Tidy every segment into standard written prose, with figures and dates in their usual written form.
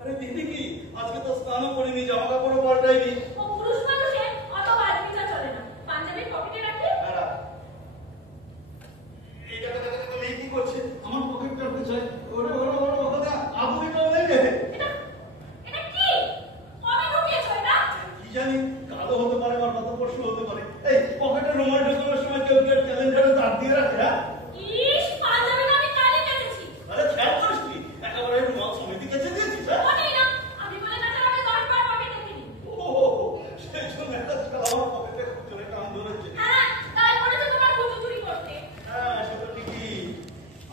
আরে দিদি কি আজকে তো স্নানও করিনি, জামা কাপড়ও পাল্টাইনি। ও পুরুষ মানুষে অত বাজবিজা চলে না। পাঞ্জাবির পকেটে রাখি। এই টাকা মেয়ে কি করছে? আমার পকেটটা চাই। ওরে ওরে ওরে কথা আগুনটা নেই রে। এটা কি? কবে ঢুকিয়েছো এটা? কি জানি, কালো হতে পারে বা কত প্রশ্ন হতে পারে। এই পকেটে রুমাল ঢোকানোর সময় কেউ কেউ ক্যালেন্ডারে দাঁত দিয়ে রাখে। হ্যাঁ ইস, পাঞ্জাবি আমি কালে কেচেছি। আরে খেয়াল করিস কি একেবারে রুমাল সমিতি কেচে দিয়েছিস? বলি না, আমি বলে তাছাড়া আমি 10 বার পকেটে কিনি। ও সেই জন্য একটা আমার পকেটে খুচরে টান ধরেছে। হ্যাঁ, তাই বলেছে তোমার বুঝু চুরি করতে। হ্যাঁ সেটা ঠিকই।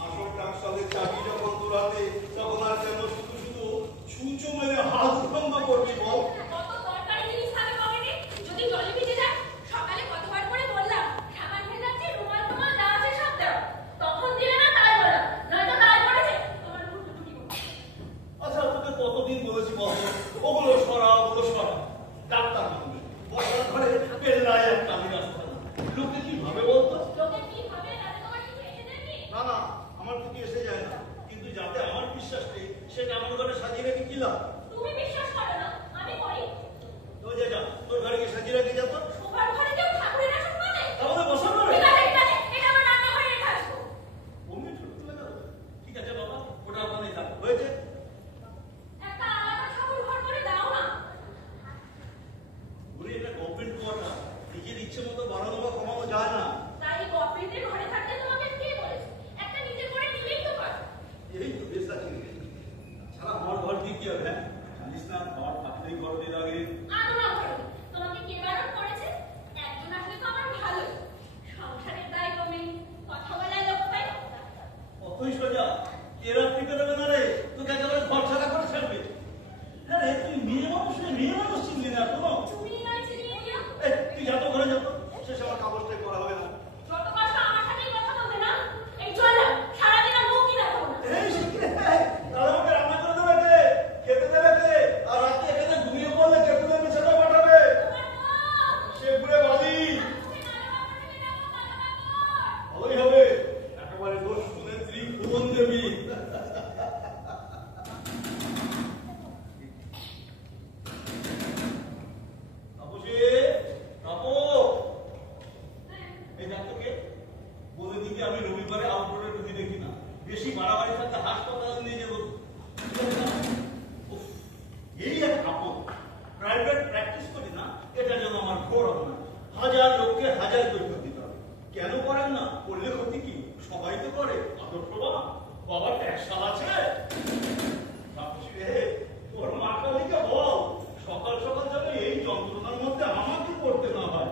আসল টাকসালের চাবি যখন তোরাতে তখন আর কেন শুধু শুধু ছুঁচো মেরে হাত বন্ধ করবি বল? কত দরকারি জিনিস থাকে পকেটে, যদি জলে ভিজে যায়। সকালে কতবার করে বললাম সাবান ভেজাচ্ছি, রুমাল টুমাল যা আছে সব দাও, তখন দিলে না, তাই বলা নয়তো তাই পড়েছে তোমার বুঝু চুরি করতে। আচ্ছা তোকে কতদিন বলেছি বল, ওগুলো সরা ওগুলো সরা। ডাক্তার মানুষ বসার ঘরে পেল্লায় একটা আমি রাস্তা না, লোকে কি ভাবে বলতো? লোকে কি ভাবে তাতে তোমার কিছু এসে যায় কি? না না আমার কিছু এসে যায় না, কিন্তু যাতে আমার বিশ্বাস নেই সেটা আমার ঘরে সাজিয়ে রেখে কি লাভ? তুমি বিশ্বাস করো না, আমি করি। তো যা তোর ঘরে কি সাজিয়ে রেখে যা তো। শোবার ঘরে কেউ ঠাকুরের আসন বাঁধে? তাহলে বসার ঘরে? ঠিক আছে, ঠিক আছে, এটা আমার রান্নাঘরে রেখে আসবো। অমনি ছোট লাগা। ঠিক আছে বাবা, ওটা ওখানে থাক। হয়েছে? একটা আলাদা ঠাকুর ঘর করে দাও না। ঘুরে এটা গভর্নমেন্ট কোয়ার্টার, নিজের ইচ্ছে মতো বাড়ানো বা কমানো যায় না। তাই গভর্নমেন্টের ঘরে থাকতে তোমাকে কে বলেছে? একটা নিজের করে নিলেই তো পারো। এই তো বেশ আছে। সারা আমার ঘর দিয়ে কি হবে? হ্যাঁ জানিস না ঘর থাকলেই ঘর দিয়ে লাগে। আদরা করো, তোমাকে কে বারণ করেছে? একজন আসলে তো আমার ভালো, সংসারের দায় কমে, কথা বলার লোক পাই। অতই সোজা এরা ফিকে দেবে না রে, তোকে একেবারে ঘর ছাড়া করে ছাড়বে। হ্যাঁ রে তুই মেয়ে মানুষ, মেয়ে মানুষ চিনলি না কোনো? তুমি নয় চিনিয়ে দিও। তুই যা তো ঘরে যা তো, শেষ আমার কাগজটাই করা হবে না। যত কষ্ট আমার সাথেই কথা বলতে না। এই চল, সারাদিন আর মুখই দেখাবো না। এই শিখে তাহলে আমাকে রান্না করে দেবে কে, খেতে দেবে কে, আর রাতে এখানে ঘুমিয়ে পড়লে কে তোদের বিছানা পাঠাবে? সে ঘুরে বালি ভালোই হবে, একেবারে দোষ নেত্রী ভুবন দেবী। এই ডাক্তারকে বলে দিবি আমি রবিবারে আউটডোরের রুগী দেখি না, বেশি বাড়াবাড়ি থাকতে হাসপাতালে নিয়ে যাবো। এই এক আপদ, প্রাইভেট প্র্যাকটিস করি না, এটা যেন আমার ঘোর হবে না। হাজার লোককে হাজার কৈফিয়ত দিতে হবে। কেন করেন না? করলে ক্ষতি কি? সবাই তো করে। আদর্শবান বাবার ট্যাক্সাল আছে। তোর মা কালীকে বল সকাল সকাল যেন এই যন্ত্রণার মধ্যে আমাকে করতে না হয়।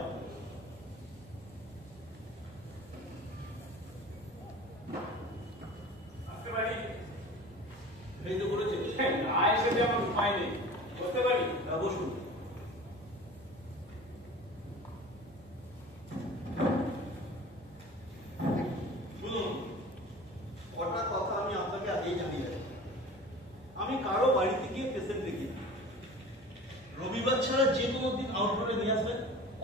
এই তো করেছে না এসে যে আমার উপায় নেই, করতে পারি। বসুন। শুনুন, কটা কথা আমি আপনাকে আগেই জানিয়ে রাখি। আমি কারো বাড়িতে গিয়ে পেশেন্ট দেখি না। রবিবার ছাড়া যে কোনো দিন আউটডোরে নিয়ে আসবেন,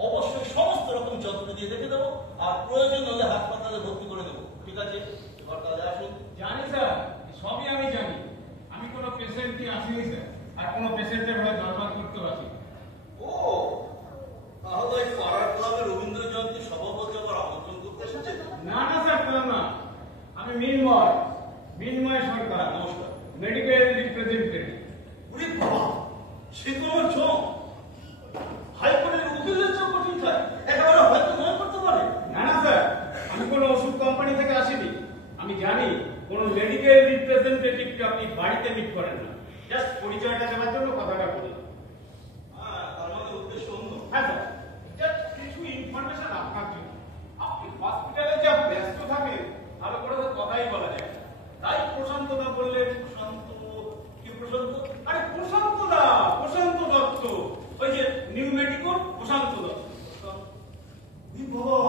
অবশ্যই সমস্ত রকম যত্ন দিয়ে দেখে দেবো, আর প্রয়োজন হলে হাসপাতালে ভর্তি করে দেবো। ঠিক আছে, এবার কাজে আসুন। জানি স্যার, সবই আমি জানি। আমি কোনো পেশেন্ট নিয়ে আসিনি স্যার, আর কোনো পেশেন্টের হয়ে দরবার করতেও আসি। ও তাহলে ওই পাড়ার ক্লাবে রবীন্দ্র জয়ন্তী সভাপতি আবার আমন্ত্রণ করতে এসেছে? না না স্যার, পেলাম না। আমি মিনময় সরকার, নমস্কার। Medical representative. ওরে বাবা, সে তো আমার জম। হাইকোর্টের উকিলের চেয়ে কঠিন থাকে, একেবারে হয়তো নয় করতে পারে। না না স্যার, আমি কোনো ওষুধ কোম্পানি থেকে আসিনি। আমি জানি কোনো মেডিকেল রিপ্রেজেন্টেটিভকে আপনি বাড়িতে মিট করেন না। জাস্ট পরিচয়টা দেওয়ার জন্য কথাটা বললাম। হ্যাঁ, তার মানে উদ্দেশ্য অন্য। হ্যাঁ স্যার, জাস্ট কিছু ইনফরমেশন আপনার জন্য। আপনি হসপিটালে যা ব্যস্ত থাকেন, ভালো করে তো কথাই বলা যায় না। তাই প্রশান্ত দা বললেন। প্রশান্ত? কি প্রশান্ত? আরে প্রশান্ত দা, প্রশান্ত দত্ত, ওই যে নিউ মেডিকোর প্রশান্ত দত্ত। বাবা,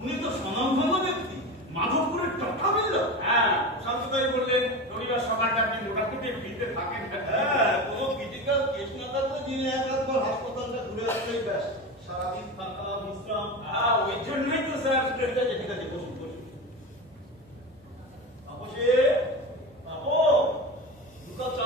উনি তো স্বনামধন্য ব্যক্তি, মাধবপুরের টাকা বিল্লা। হ্যাঁ, প্রশান্ত দাই বললেন রবিবার সকালটা আপনি মোটামুটি ভিড়তে থাকেন। হ্যাঁ, কোনো ক্রিটিক্যাল কেস না থাকলে দিনে এক রাতবার হাসপাতালটা ঘুরে আসলেই ব্যাস, সারাদিন থাকা বিশ্রাম। হ্যাঁ, ওই জন্যই তো স্যার। ঠিক আছে ঠিক আছে, বসুন বসুন। তাপসে, তাপস, দু কাপ চা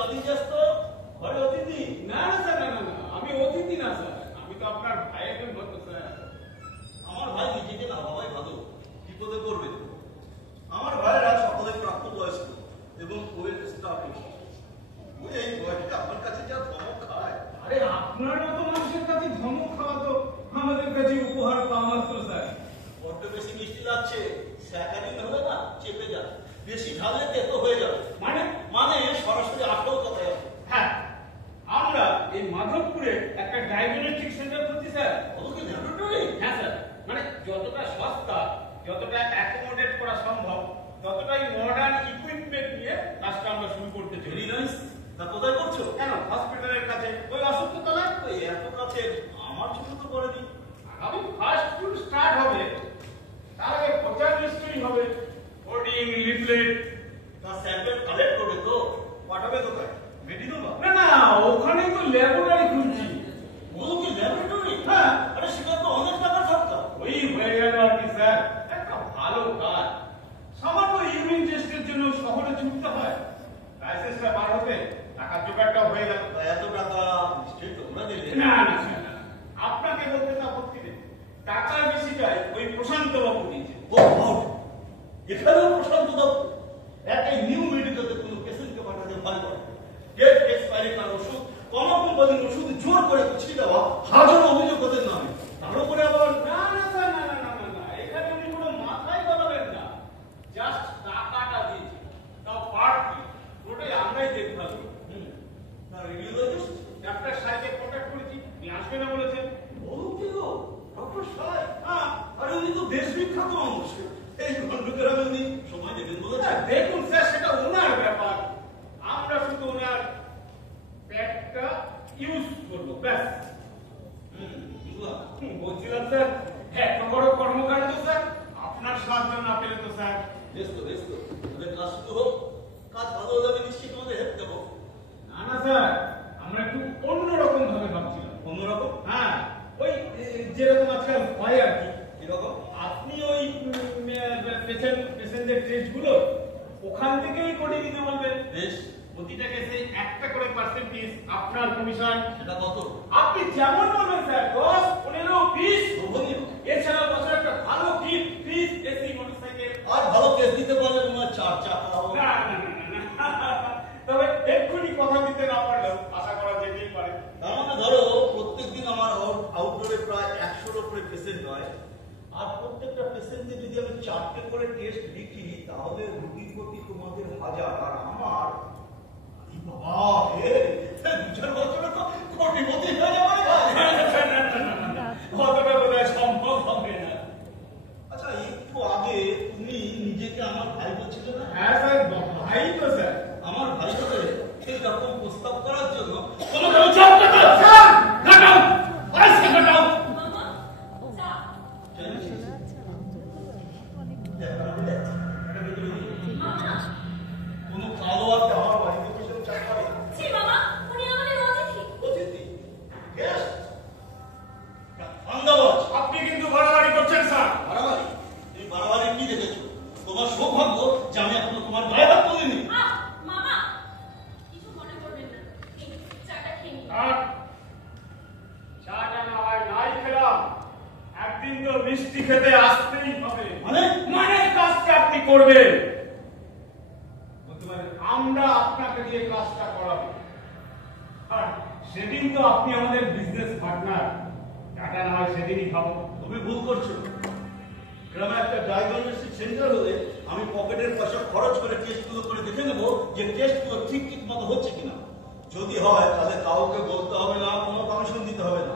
তা কোথায় করছো? কেন হসপিটালের কাছে ওই অসুখ তলায়। ওই এত কাছে আমার চোখে তো পড়েনি। আগামী ফার্স্ট জুন স্টার্ট হবে, তার আগে প্রচার নিশ্চয়ই হবে, হোর্ডিং লিফলেট। তা স্যাম্পল কালেক্ট করবে তো? পাঠাবে কোথায়? মেডিনোভা? না না, ওখানে তো ল্যাবরেটরি খুলছি। বলো কি ল্যাবরেটরি? হ্যাঁ, আরে সেটা তো অনেক টাকার ধাক্কা। ওই হয়ে গেল আর কি স্যার, একটা ভালো কাজ। সামান্য ইউরিন টেস্টের জন্য শহরে ছুটতে হয়, লাইসেন্সটা বার হতে টাকার জোগাড়টা হয়ে গেল। তা এত টাকা নিশ্চয়ই তোমরা দিলে? না না স্যার, না। আপনাকে বলতে তো আপত্তি নেই, টাকার বেশিটাই ওই প্রশান্ত বাবু দিয়েছে। ও আউট। এখানেও প্রশান্ত দাও। একটা নিউ মেডিকেলতে কোনো পেশেন্টকে পাঠাতে ভয় করে। ডেট এক্সপায়ারি কার ওষুধ, কমা কোম্পানির ওষুধ জোর করে ছিঁড়ে দেওয়া, হাজারো অভিযোগ ওদের নামে। তার উপরে আবার না না স্যার, না না না না না, এখানে উনি কোনো মাথায় গলাবেন না, জাস্ট টাকাটা দিয়েছে, তাও পার্টি ওটাই আমরাই দেখতে হবে। রেডিওলজিস্ট ডাক্তার সাহেবকে কন্ট্যাক্ট করেছি, উনি আসবে না বলেছেন। বলো কি গো? ডক্টর সাহেব? হ্যাঁ, আরে উনি তো দেশ বিখ্যাত মানুষ। এই ঘন্টুকের আমি উনি সময় দেবেন বলেছেন। দেখুন স্যার, সেটা ওনার ব্যাপার, আমরা শুধু ওনার প্যাকটা ইউজ করবো ব্যাস। বুঝলাম। বলছিলাম স্যার, এত বড় কর্মকাণ্ড স্যার, আপনার সাহায্য না পেলে তো স্যার। বেশ তো বেশ তো, ওদের কাজ শুরু হোক। কাজ ভালো হলে আমি নিশ্চিত তোমাদের হেল্প দেবো। না না স্যার, আমরা একটু অন্যরকম ভাবে ভাবছিলাম। অন্যরকম? হ্যাঁ, ওই যেরকম আজকাল হয় আর কি। কিরকম? আপনি ওই পেশেন্টের টেস্ট গুলো ওখান থেকেই করে দিতে বলবেন। বেশ। প্রতিটা কেসে একটা করে পার্সেন্টেজ আপনার কমিশন। সেটা কত? আপনি যেমন বলবেন স্যার, 10, 15, 20। লোভনীয়। এছাড়া বছর একটা ভালো গিফট, ফ্রিজ, এসি, মোটরসাইকেল। আর ভালো কেস দিতে পারলে তোমার 4 চাকা হবে। না না না না, তবে এক্ষুনি কথা দিতে না পারলেও আশা করা যেতেই পারে। তার মানে ধরো প্রত্যেকদিন আমার আউটডোরে প্রায় 100-র উপরে পেশেন্ট হয়, আর প্রত্যেকটা পেশেন্টকে যদি আমি 4টে করে টেস্ট লিখি, তাহলে রোগীর প্রতি তোমাদের 1000, আর আমার বাবা হে 2-4 বছরে তো কোটিপতি হয়ে যাবে। কতটা বোধহয় সম্ভব হবে না। আচ্ছা, একটু আগে তুমি নিজেকে আমার ভাই বলছিলে না? হ্যাঁ স্যার, ভাই তো স্যার। আমার ভাই হলে এইরকম প্রস্তাব করার জন্য মামা, চা। মামা, কোনো কালো আছে আমার বাড়িতে বসে চা খাবে? ছি মামা, উনি আমাদের অতিথি। অতিথি? গেস্ট? আন্দাবাজ? আপনি কিন্তু বাড়াবাড়ি করছেন স্যার। বাড়াবাড়ি? তুমি বাড়াবাড়ি কি দেখেছো? তোমার সৌভাগ্য যে আমি এখনো তোমার গায়ে হাত তুলিনি। মামা, কিছু মনে করবেন না, এই চাটা খেয়ে নিন। আর চাটা না হয় নাই খেলাম, একদিন তো মিষ্টি খেতে আসতেই হবে। মানে কাজটা আপনি করবেন, বলতে পারেন আমরা আপনাকে দিয়ে কাজটা করাবো। আর সেদিন তো আপনি আমাদের বিজনেস পার্টনার, চাটা না হয় সেদিনই খাবো। তুমি ভুল করছো। গ্রামে একটা ডায়াগনস্টিক সেন্টার হলে আমি পকেটের পয়সা খরচ করে টেস্টগুলো করে দেখে নেবো যে টেস্টগুলো ঠিক ঠিক মতো হচ্ছে কিনা। যদি হয় তাহলে কাউকে বলতে হবে না, কোনো কমিশন দিতে হবে না।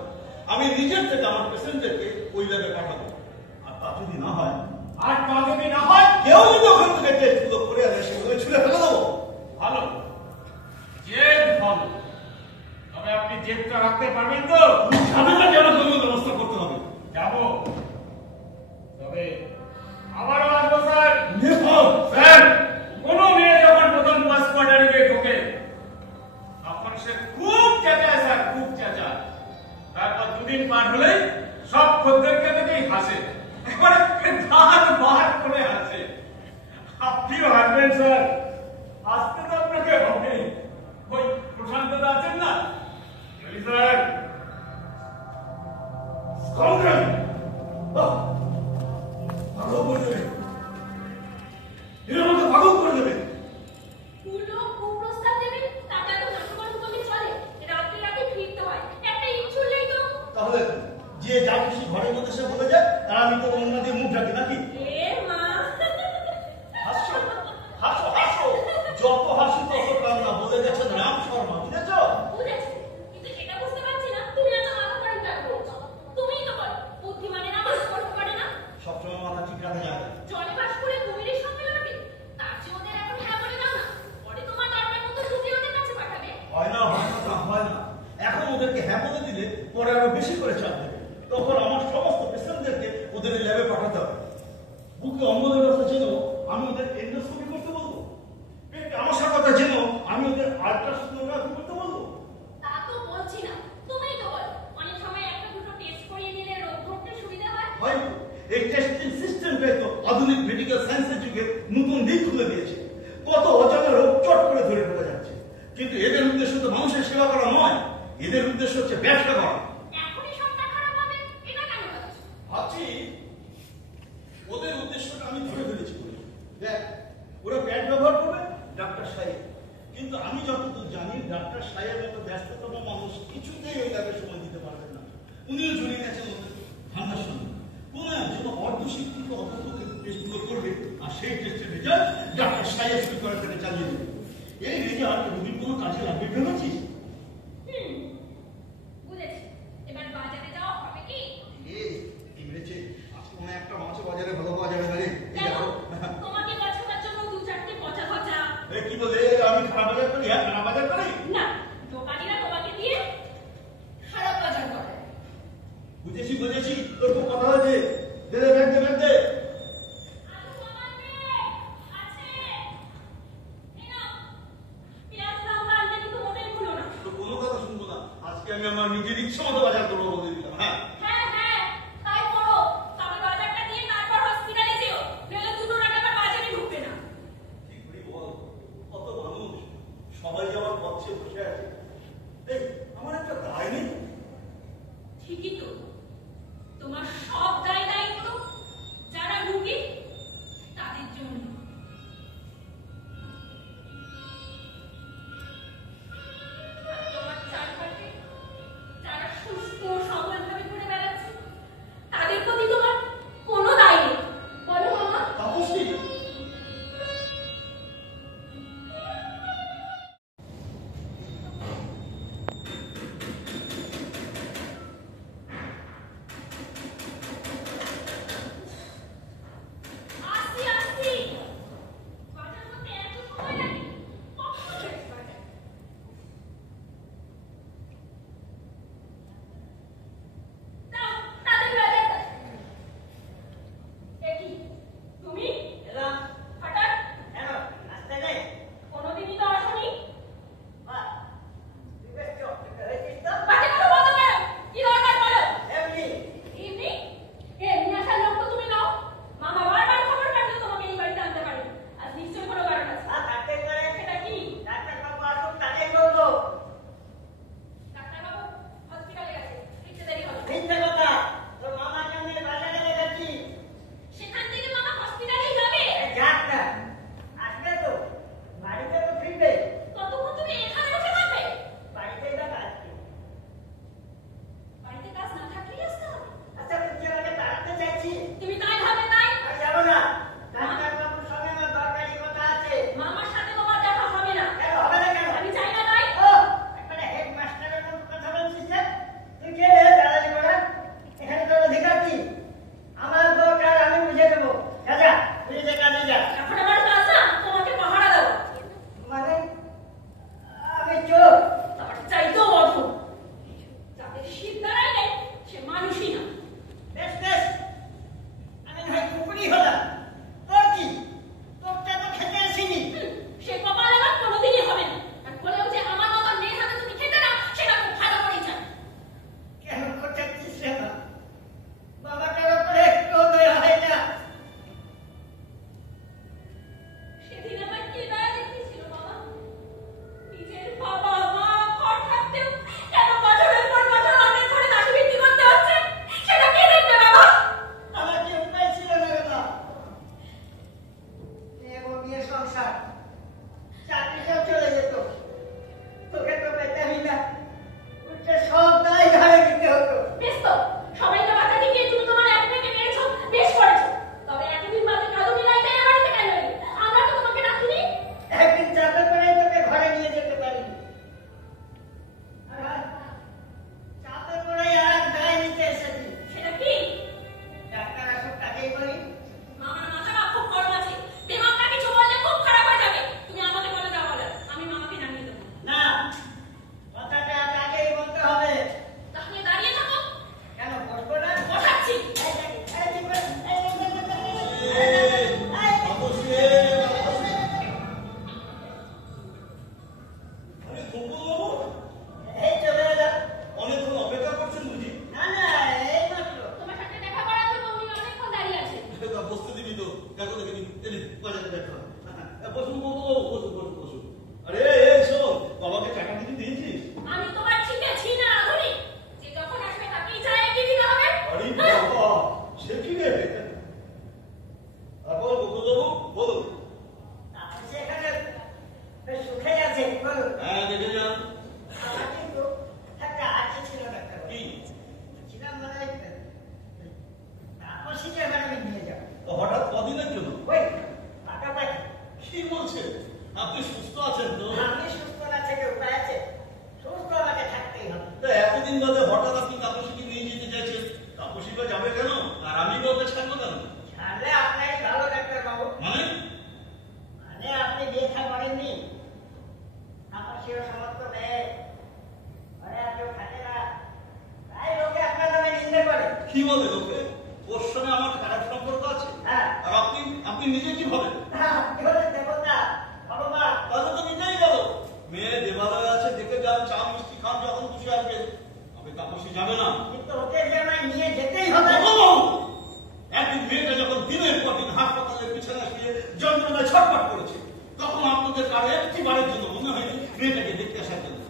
আমি নিজের থেকে আমার পেশেন্টদেরকে ওই ল্যাবে পাঠাবো। আর তা যদি না হয়, কেউ যদি ওখান থেকে টেস্টগুলো করে আনে, সেগুলো ছুঁড়ে ফেলে দেবো। ভালো, জেদ ভালো, তবে আপনি জেদটা রাখতে পারবেন তো? স্বামীটা যেন কোনো ব্যবস্থা করতে হবে। যাবো, তবে আবারও আসবো স্যার। নেপাল স্যার, কোনো মেয়ে যখন প্রথম ক্লাস কোয়ার্টারে গিয়ে ঢোকে, তখন সে খুব চেঁচায় স্যার, খুব চেঁচায়। তারপর দুদিন পার হলেই সব খদ্দেরকে দেখেই হাসে, এবারে দাঁত বার করে হাসে। আপনিও হাসবেন স্যার, হাসতে তো আপনাকে হবে। ওই প্রশান্ত দা আছেন না, স্যার, স্কাউন্ডার! পাগল করে দেবে, এরা আমাকে পাগল করে দেবে। পুরো কুপ্রস্তাব দেবেন, তাতে এত নাটক করলে চলে? রাতে রাতে ফিরতে হয়, একটা ইট ছুড়লেই তো। তাহলে যে যা খুশি ঘরের মধ্যে সে বলে যায়, আর আমি তো অন্য দিয়ে মুখ ঢাকি নাকি? এ মা, হাসো হাসো হাসো, যত হাসি তত কান্না, বলে গেছেন রাম শর্মা, বুঝেছ? বুঝেছি, কিন্তু এটা বুঝতে পারছি না তুমি এত মাথা পাড়ি কেন করছো? তুমিই তো বলো বুদ্ধিমানের আমার করতে পারে না। সবসময় মাথা ঠিক রাখা যায় না। জলে বাস করে কুমিরের সঙ্গে লড়বে, তার চেয়ে ওদের এখন হ্যাঁ বলে দাও না, পরে তোমার দরকার মতো সুজি ওদের কাছে পাঠাবে। বেশি করে চাপ দেবে, তখন আমার সমস্ত পেশেন্টদেরকে ওদের ল্যাবে পাঠাতে হবে। বুকে অম্বলের কথা জেনে আমি ওদের এন্ডোস্কোপি করতে বলবো, পেটে আমাশার কথা জেনে আমি ওদের আল্ট্রাসোনোগ্রাফি করতে বলবো। তা তো বলছি না, তুমিই তো বলো অনেক সময় একটা দুটো টেস্ট করিয়ে নিলে রোগ ধরতে সুবিধা হয়। হয়তো এই টেস্টিং সিস্টেমটাই তো আধুনিক মেডিকেল সায়েন্সের যুগে নতুন দিক খুলে দিয়েছে। কত অজানা রোগ চট করে ধরে ফেলা যাচ্ছে। কিন্তু এদের উদ্দেশ্য তো মানুষের সেবা করা নয়, এদের উদ্দেশ্য হচ্ছে ব্যবসা করা। এখনই সবটা খারাপ হবে এটা কেন ভাবছো? ভাবছি ওদের উদ্দেশ্যটা আমি ধরে ফেলেছি। দেখ, ওরা প্যাড ব্যবহার করবে ডাক্তার সাহেব, কিন্তু আমি যতদূর জানি ডাক্তার সাহেব এত ব্যস্ততম মানুষ কিছুতেই ওই ল্যাবে সময় দিতে পারবেন না। উনিও জড়িয়ে গেছেন ওদের ধান্দার সঙ্গে। কোন একজন অর্ধশিক্ষিত অধ্যাপকের টেস্টগুলো করবে, আর সেই টেস্টের রেজাল্ট ডাক্তার সাহেব শুরু করে তাকে চালিয়ে দেবে। এই রেজাল্ট রোগীর কোনো কাজে লাগবে ভেবেছিস? বুঝেছি। এবার বাজারে যাওয়া হবে কি? কি মেরেছে আজকে মনে হয় একটা মাছও বাজারে ভালো পাওয়া যাবে না রে। এই কেন? দেখো তোমাকে বাঁচাবার জন্য দু চারটে পচা পচা। এই কি বলে আমি খারাপ বাজার করি? হ্যাঁ, খারাপ বাজার করি না, দোকানিরা তোমাকে দিয়ে খারাপ বাজার করে। বুঝেছি বুঝেছি, তোর খুব কথা হয়েছে। দে দে ব্যাগ দে, ব্যাগ দে। আলু কমাতে আছে। এই নাও, পেঁয়াজ লঙ্কা আনতে কিন্তু মোটেই ভুলো না। তো কোনো কথা শুনবো না, আজকে আমি আমার নিজের ইচ্ছা মতো বাজার করবো বলে দিলাম। হ্যাঁ হ্যাঁ হ্যাঁ, তাই করো। তবে বাজারটা দিয়ে তারপর হসপিটালে যেও, নইলে দুটো টাকা আবার বাজারে ঢুকবে না। ঠিক করে বল, কত মানুষ সবাই যে আমার পথে বসে আছে। এই আমার একটা দায় নেই? ঠিকই তো, তোমার সব দায় দায়িত্ব যারা রুগী তাদের জন্য। আর তোমার চারপাশে যারা সুস্থ সবলভাবে ঘুরে বেড়াচ্ছে তাদের প্রতি তোমার কোনো দায় নেই, বলো মামা? তাপসী, গোকুলবাবু, এই চলে এলাম। অনেকক্ষণ অপেক্ষা করছেন বুঝি? না না, এই মাত্র। তোমার সাথে দেখা করার জন্য উনি অনেকক্ষণ দাঁড়িয়ে আছেন। বসতে দিবি তো? দেখো দেখিনি, বাজারে দেখা। বসুন গোকুলবাবু, বসুন বসুন বসুন। আরে এই শোন, বাবাকে টাকা কিছু দিয়েছিস? আমি তোমার ঠিক আছি না আধুনিক, যে যখন আসবে তাকেই চায় কি দিতে হবে। আরে বাবা, সে কি রে? তারপর গোকুলবাবু বলুন। আপনি সেখানে বেশ সুখে আছেন, বলুন। হ্যাঁ, দেখে যান। আমার কিন্তু একটা আগে ছিল ডাক্তারবাবু। কি? ছিলাম মানে তাপসীকে এবার আমি নিয়ে যাবো। তো হঠাৎ কদিনের জন্য? ওই পাকাপাকি। কি বলছেন? আপনি সুস্থ আছেন তো? আমি সুস্থ না থেকে উপায় আছে? সুস্থ আমাকে থাকতেই হবে। তা এতদিন বাদে হঠাৎ আপনি তাপসীকে নিয়ে যেতে চাইছেন, তাপসী বা যাবে কেন? আর আমি বা ওকে ছাড়বো কেন? ছাড়লে আপনারই ভালো ডাক্তারবাবু। মানে? মানে আপনি বিয়ে করেননি, তাপসীও সমর্থ নেই, ঘরে আর কেউ থাকে না, তাই লোকে আপনার নামে নিন্দে করে। কি বলে লোকে? ওর সঙ্গে আমার খারাপ সম্পর্ক আছে? হ্যাঁ। আর আপনি নিজে কি ভাবেন? আপনি হলেন দেবতা, ভগবান। তাহলে তো নিজেই গেল। মেয়ে দেবালয়ে আছে, দেখে যান, চা মিষ্টি খান, যখন খুশি আসবেন। আপনি তাপসী যাবে না? কিন্তু ওকে যে আমায় নিয়ে যেতেই হবে। একদিন মেয়েটা যখন দিনের পর দিন হাসপাতালের বিছানা শুয়ে যন্ত্রণায় ছটফট করেছে, তখন আপনাদের কারো একটিবারের জন্য মনে হয়নি মেয়েটাকে দেখতে আসার জন্য।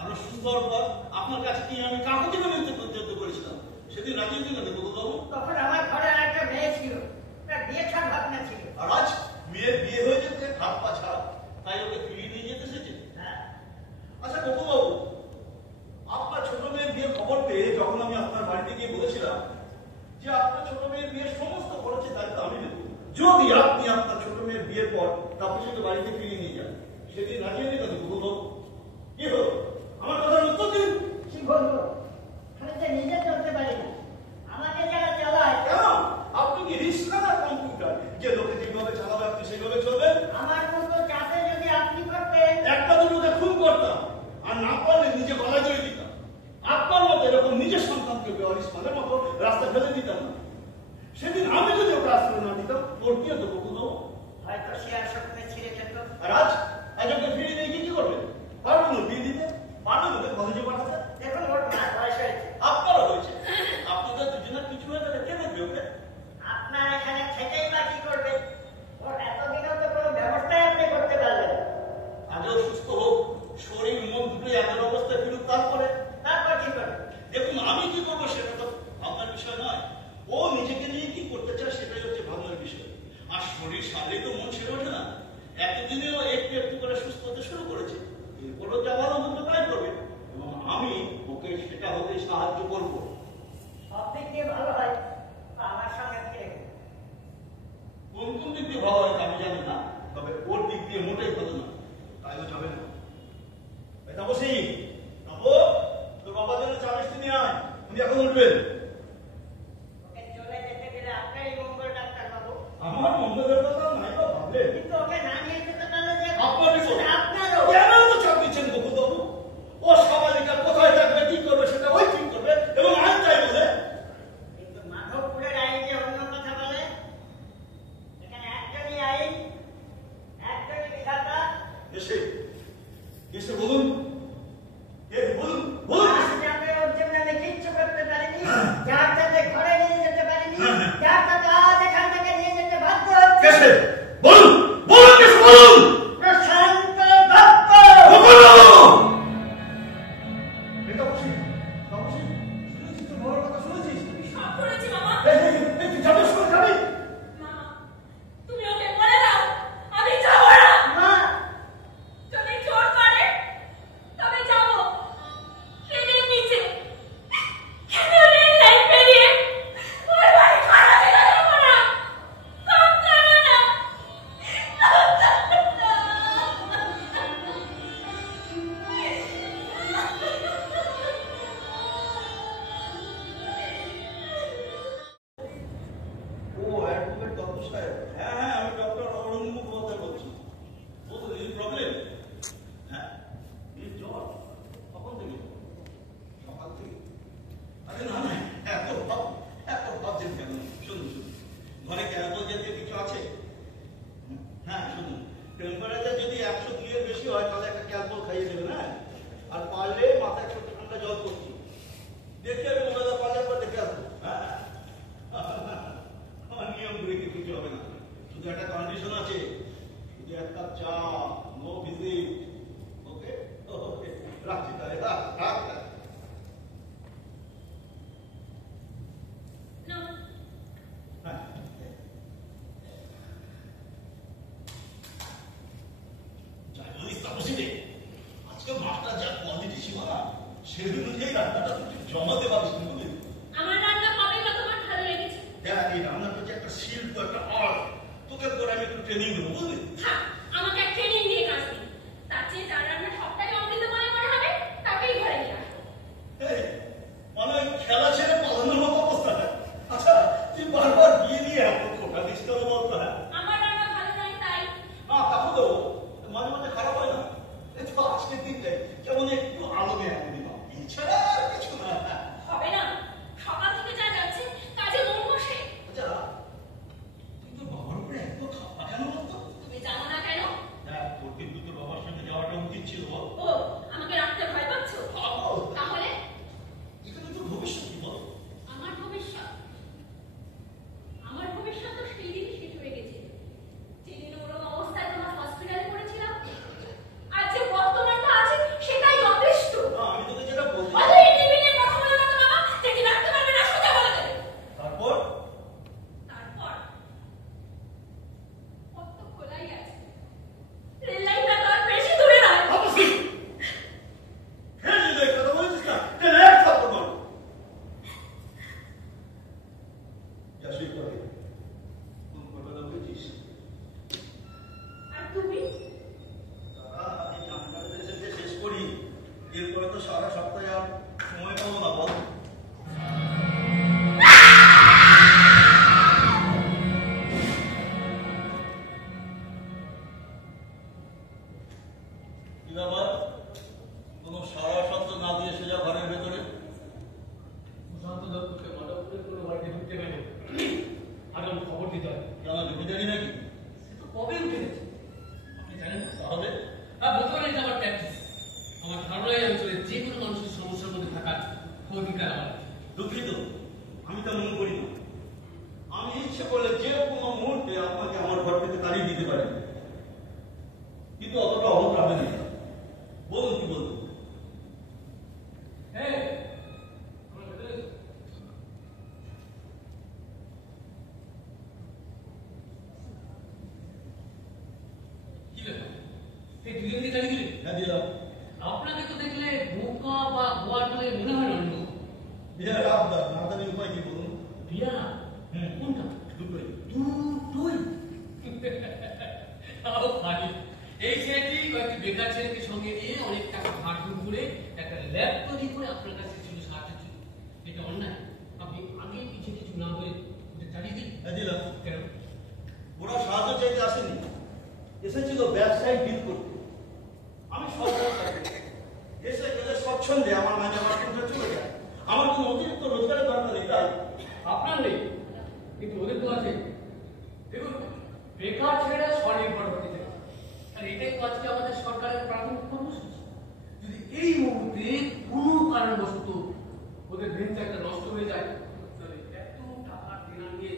আরো সুন্দর পর আপনার কাছে কি আমি কাকুতি মিনতি পর্যন্ত করেছিলাম, সেদিন রাজি দিলেন গোকুলবাবু। তখন আমার ঘরে আর একটা মেয়ে ছিল, তার বিয়ে ছাড় ভাবনা ছিল। আর আজ মেয়ের বিয়ে হয়ে যেতে হাত পা ছাড়া, তাই ওকে ফিরিয়ে নিয়ে যেতে এসেছে। হ্যাঁ। আচ্ছা গোকুলবাবু, আপনার ছোট মেয়ের বিয়ের খবর পেয়ে যখন আমি আপনার বাড়িতে গিয়ে বলেছিলাম যে আপনার ছোট মেয়ের বিয়ের সমস্ত খরচের দায়িত্ব আমি নেব, যদি আপনি আপনার ছোট মেয়ের বিয়ের পর তাপসীকে বাড়িতে ফিরিয়ে নিয়ে যান, সেদিন রাজি হয়ে গেল গোকুলবাবু। কি হলো? আমার কথার উত্তর দিন। কি বলবো, আমি তো নিজে চলতে পারি না, আমাকে যারা চালায়। কেন? আপনি কি রিক্সা না কম্পিউটার যে লোকে যেভাবে চালাবে আপনি সেইভাবে চলবেন? আমার মতো চাপে যদি আপনি করতেন। একটা দুটোকে খুন করতাম, আর না পারলে নিজে গলায় জড়িয়ে দিতাম। আপনার মতো এরকম নিজের সন্তানকে বেওয়ারিশ মানের মতো রাস্তা ফেলে দিতাম না। সেদিন আমি যদি ওকে আশ্রয় না দিতাম, ওর কি হতো গোকুলবাবু? হয়তো সে আর স্বপ্নে ছিঁড়ে খেত। আর আজ ওকে ফিরিয়ে নিয়ে গিয়ে কি করবেন? পারবেন না বিয়ে দিতে? পারবেন ওকে কলেজে পাঠাতে? দেখুন ওর মা বয়স হয়েছে। আপনারও হয়েছে। আপনাদের দুজনের কিছু হয়ে গেলে কে দেখবে ওকে? আপনার এখানে থেকেই বা কি করবে? ওর এতদিনেও তো কোনো ব্যবস্থাই আপনি করতে পারলেন না। আগেও সুস্থ হোক, শরীর মন দুটোই আগের অবস্থায় ফিরুক, তারপরে তারপর কি করবে? দেখুন আমি কি করবো সেটা তো আপনার বিষয় নয়। ও নিজেকে নিয়ে কি করতে চায় সেটাই হচ্ছে ভাবনার বিষয়। আর শরীর সারলেই তো মন ছেড়ে ওঠে না। এতদিনেও একটু একটু করে সুস্থ হতে শুরু করেছে, এরপরও যা ভালো মন্দ তাই করবে, এবং আমি ওকে সেটা হতে সাহায্য করবো। সব দিক দিয়ে ভালো হয় তো আমার সঙ্গে ফিরে গেল। কোন কোন দিক দিয়ে ভালো হয় তা আমি জানি না, তবে ওর দিক দিয়ে মোটেই ভালো না, তাই ও যাবে না। তাপসী, তোর বাবার জন্য চা মিষ্টি নিয়ে আয়, উনি এখন উঠবেন। ওকে চলে যেতে গেলে আপনারই মঙ্গল ডাক্তারবাবু। আমার মঙ্গলের কথা নাই বা ভাবলেন? কিন্তু ওকে না নিয়ে যেতে পারলে যে আপনারই তো। আপনারও। কেন তো চাপ দিচ্ছেন গোকুলবাবু? ও সবালিকা কোথায় থাকবে, কি করবে সেটা ওই ঠিক করবে, এবং আইন তাই বলে। কিন্তু মাধবপুরের আইন যে অন্য কথা বলে। এখানে একজনই আইন, একজনই বিধাতা। এসে এসে বলুন, বলুন বলুন। আজ আপনি ওর জন্য আমি কিচ্ছু করতে পারিনি, যার সাথে ঘরে নিয়ে যেতে পারিনি, যার সাথে আজ এখান থেকে নিয়ে যেতে বাধ্য হচ্ছে। কেসে বলুন, বলুন কেসে বলুন। প্রশান্ত দত্ত। তাপসী, তাপসী, শুনেছিস তো বড় কথা শুনেছিস? সব করেছি বাবা। তুই যাবে, শুনে যাবি? মা, তুমি ওকে বলে দাও আমি যাবো না। মা, যদি জোর করে খাইয়ে দেবে না। আর পারলে মাথায় ছোট ঠান্ডা জল করছি, দেখি আমি ওনাদের পারলে একবার দেখে আসবো। হ্যাঁ, আমার নিয়ম ব্রেকে কিছু হবে না, শুধু একটা কন্ডিশন আছে, শুধু এক কাপ চা, নো ভিজিট। ওকে ওকে, রাখছি তাহলে। রাখ রাখ রাখ। না হ্যাঁ, আজকে মাছটা যা কোয়ালিটি ছিল না, সেই অনুযায়ী রান্নাটা জমাতে পারিস না। আমার রান্না কবে না তোমার ভালো লেগেছে? দেখ, এই রান্নাটা যে একটা শিল্প, একটা আর্ট, তোকে পরে আমি একটু ট্রেনিং দেবো, বুঝলি? হ্যাঁ, আমাকে ট্রেনিং দিয়ে কাজ দিন। তার চেয়ে যার রান্না সবটাই অমৃত মনে মনে হবে তাকেই ঘরে নিয়ে আসবো। মানে খেলা ছেড়ে পালানোর মতো অবস্থা। আচ্ছা, তুই বারবার বিয়ে নিয়ে এত খোটা দিস কেন বলতো? হ্যাঁ, আমার রান্না ভালো নয় তাই। তাকে দেবো, মাঝে মাঝে খারাপ হয় না। এই তো আজকের দিনটা কেমন একটু আলো নেই, আমি দিলাম, এছাড়া আর কিছু না। হবে না, সকাল থেকে যা যাচ্ছে কাজে মন বসে। আচ্ছা, তুই তোর বাবার উপরে এত খাপা কেন বলতো? তুমি জানো না কেন? দেখ, তোর কিন্তু তোর বাবার সঙ্গে যাওয়াটা উচিত ছিল। বল। ও, আমাকে রাখতে ভয় পাচ্ছ? তাহলে এখানে তোর ভবিষ্যৎ কি বল? আমার ভবিষ্যৎ তো সেই দিন শেষ হয়ে গেছে যেদিন ওরকম অবস্থায় তোমার হসপিটালে পড়েছিলাম। আর যে বর্তমানটা আছে সেটাই যথেষ্ট। আমি তোকে যেটা বলছি, বলো, এই টিভি নিয়ে কথা বলো না তো বাবা, দেখি রাখতে পারবে না, সোজা বলে দেবে। তারপর তারপর পথ তো খোলাই আছে, রেল লাইনটা তো আর বেশি দূরে নয়। অবশ্যই হ্যাঁ, যদি কথা বলছিস না, তাহলে এক থাপ্পড় মারো। যা শুই করে কোন ঘটনা বুঝিস? আর তুমি? আমি জানকার দেশে শেষ করি, এরপরে তো সারা সপ্তাহে আর সময় পাবো না। বল। কি ব্যাপার, কোনো সারা শব্দ না দিয়ে সোজা ঘরের ভেতরে? সুশান্ত দত্তকে মাধবপুরের কোনো বাড়িতে ঢুকতে পারে আর আমি খবর দিতে হবে। কেন, জমিদারি নাকি? সে তো কবে উঠে গেছে, আপনি জানেন না? তাহলে বলতে পারেন এটা আমার প্র্যাকটিস। আমার ধারণা এই অঞ্চলে যে কোনো মানুষের সমস্যার মধ্যে থাকার অধিকার আমার আছে। দুঃখিত, আমি তা মনে করি না। আমি ইচ্ছে করলে যে কোনো মুহূর্তে আপনাকে আমার ঘর থেকে তাড়িয়ে দিতে পারি, কিন্তু অতটা অবস্থা হবে না। বলুন কি বলুন। হ্যাঁ, আমার ভেতরে কি ব্যাপার? এই দুজন দিয়ে দাঁড়িয়ে দিলেন? হ্যাঁ, দিলাম। আপনাকে তো দেখলে বোকা বা গোয়ার বলে মনে হয় না। অন্য বিহার আবদার না জানি উপায় কি বলুন? বিয়া কোনটা? দুটোই। দুটোই। তাও ফানি। এই ছেলেটি কয়েকটি বেকার ছেলেকে সঙ্গে নিয়ে অনেক টাকা ভাগ করে একটা ল্যাব তৈরি করে আপনার কাছে ছিল সাহায্যের জন্য। এটা অন্যায়। আপনি আগে পিছে কিছু না বলে ওদের তাড়িয়ে দিন। হ্যাঁ, দিলাম। কেন? ওরা সাহায্য চাইতে আসেনি, এসেছিল ব্যবসায় ডিল করতে। আমি সরকারি চাকরি, এসে গেলে স্বচ্ছন্দে আমার মাঝে আমার সংসার চলে যায়। আমার কোনো অতিরিক্ত রোজগারের দরকার নেই। তাই আপনার নেই, কিন্তু ওদের তো আছে। দেখুন, বেকার ছেলেরা স্বনির্ভর হতে চায়, আর এটাই তো আজকে আমাদের সরকারের প্রাথমিক কর্মসূচি। যদি এই মুহূর্তে কোনো কারণবশত ওদের ভেঞ্চারটা নষ্ট হয়ে যায়, তাহলে এত টাকা দেনা নিয়ে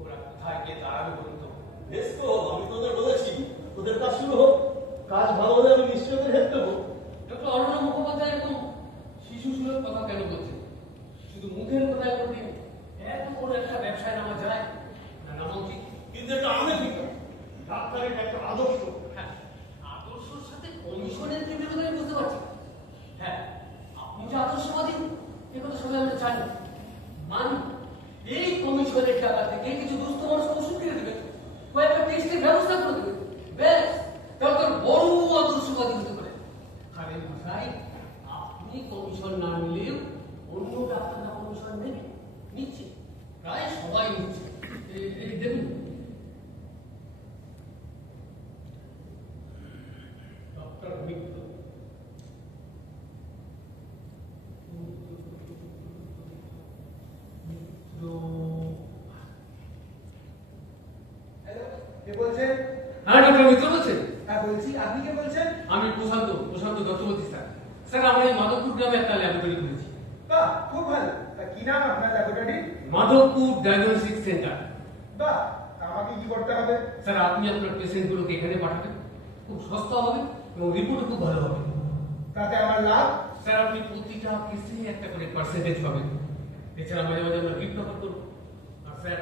ওরা কোথায় গিয়ে দাঁড়াবে বলুন তো? বেশ তো, আমি তোদের বলেছি তোদের কাজ শুরু হোক। কাজ ভালো হলে আমি নিশ্চয়ই ওদের হেল্প দেবো। ডক্টর অরুণ মুখোপাধ্যায় এরকম শিশু সুলভ কথা কেন বলছেন? শুধু মুখের কথায় বলতে এত বড় একটা ব্যবসায় নামা যায় না? নামা উচিত। কিন্তু এটা আনৈতিক, ডাক্তারের একটা আদর্শ। হ্যাঁ, আদর্শের সাথে কমিশনের কি বিরোধ আমি বুঝতে পারছি। হ্যাঁ, আপনি যে আদর্শবাদী এ কথা সবাই আমরা জানি, মানি। এই কমিশনের টাকা থেকে কিছু দুস্থ মানুষ ওষুধ কিনে দেবে, কয়েকটা টেস্টের ব্যবস্থা করে দেবে, ব্যাস তাহলে তো বড় আদর্শবাদী হতে পারে। আর এই ভাষায় আপনি কমিশন না নিলেও অন্য ডাক্তাররা কমিশন নেবে, নিচ্ছে, প্রায় সবাই নিচ্ছে। দেখুন, ডক্টর মিত্র, কে বলছেন? হ্যাঁ ডক্টর মিত্র বলছেন। হ্যাঁ বলছি, আপনি কে বলছেন? আমি প্রশান্ত দত্ত বলছি স্যার। স্যার আমরা এই মাধবপুর গ্রামে একটা ল্যাবরেটরি খুলেছি। বাহ, খুব ভালো। তা কি নাম আপনার ল্যাবরেটরি? Madhabpur diagnostic centre. বাহ, তা আমাকে কি করতে হবে? স্যার আপনি আপনার পেশেন্টগুলোকে এখানে পাঠাবেন, খুব সস্তা হবে এবং রিপোর্টও খুব ভালো হবে। তাতে আমার লাভ? স্যার আপনি প্রতিটা কেসে একটা করে পার্সেন্টেজ পাবেন। এছাড়া মাঝে মাঝে আমরা গিফট অফার করব। আর স্যার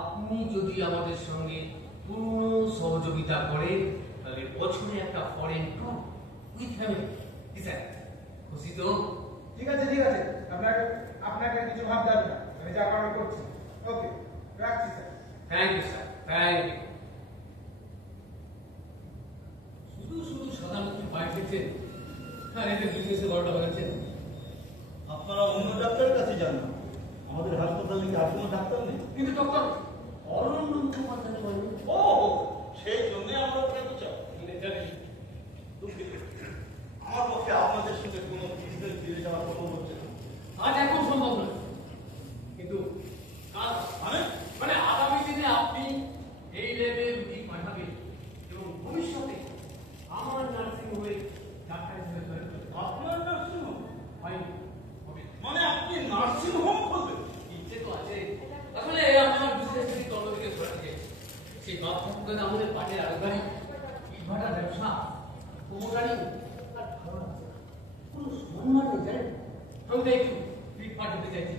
আপনি যদি আমাদের সঙ্গে পূর্ণ সহযোগিতা করেন তাহলে বছরে একটা ফরেন ট্যুর উইথ ফ্যামিলি। কি স্যার খুশি তো? ঠিক আছে ঠিক আছে, আপনাকে কিছু ভাবতে হবে না, আমি যা করার করছি। ওকে, রাখছি sir. Thank you sir, thank you. শুধু শুধু সাধারণ বাইরে খেয়েছেন আর এতে বিজনেসে বড়টা বানাচ্ছেন। আপনারা অন্য ডাক্তারের কাছে যান না, আমাদের হাসপাতালে কি আর কোনো ডাক্তার নেই? কিন্তু ডক্টর অরণ্য মুখোপাধ্যায় বলেন। ও সেই জন্য আমরা কেন চাই? দুঃখিত, আমার পক্ষে আপনাদের সঙ্গে কোনো বিজনেস ফিরে যাওয়া সম্ভব হচ্ছে না। আজ এখন সম্ভব নয়, কিন্তু কাল মানে আগামী দিনে আপনি এই লেভেলে রুগী পাঠাবেন এবং ভবিষ্যতে আমার নার্সিং হোমে ডাক্তার হিসেবে জয়েন করবেন। আপনার নার্সিং হোম? হয়নি, হবে। মানে আপনি নার্সিং হোম খুলবেন? ইচ্ছে তো আছে, আসলে আমার বিজনেস থেকে অন্যদিকে ঘোরাতে চাই। সেই বাদ থাকুন আমাদের পাটের আলগাড়ি, ইটভাটার ব্যবসা, প্রমোটারি আর ভালো লাগছে না, কোনো সম্মান নেই জানেন। আমি তাই একটু ফিটফাট হতে চাইছি।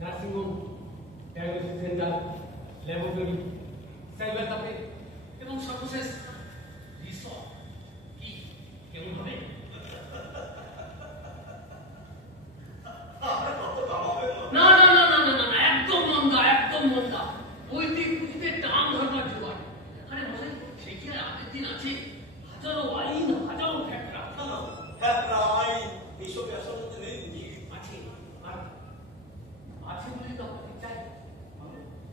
Nursing home, diagnostic centre, laboratory, cyber cafe এবং সর্বশেষ রিসর্ট। কি কেমন হবে? না না না না না না, একদম মন্দা, একদম মন্দা। পৈতৃক পুঁজিতে টান ধরবার জোগাড়। আরে মশাই, সে কি আর আগের দিন আছে? হাজারো আইন, হাজারো ফ্যাক্টরা এইসবে আসলে নেই। আছে, আর আছে বলে তো আপনাকে চাই।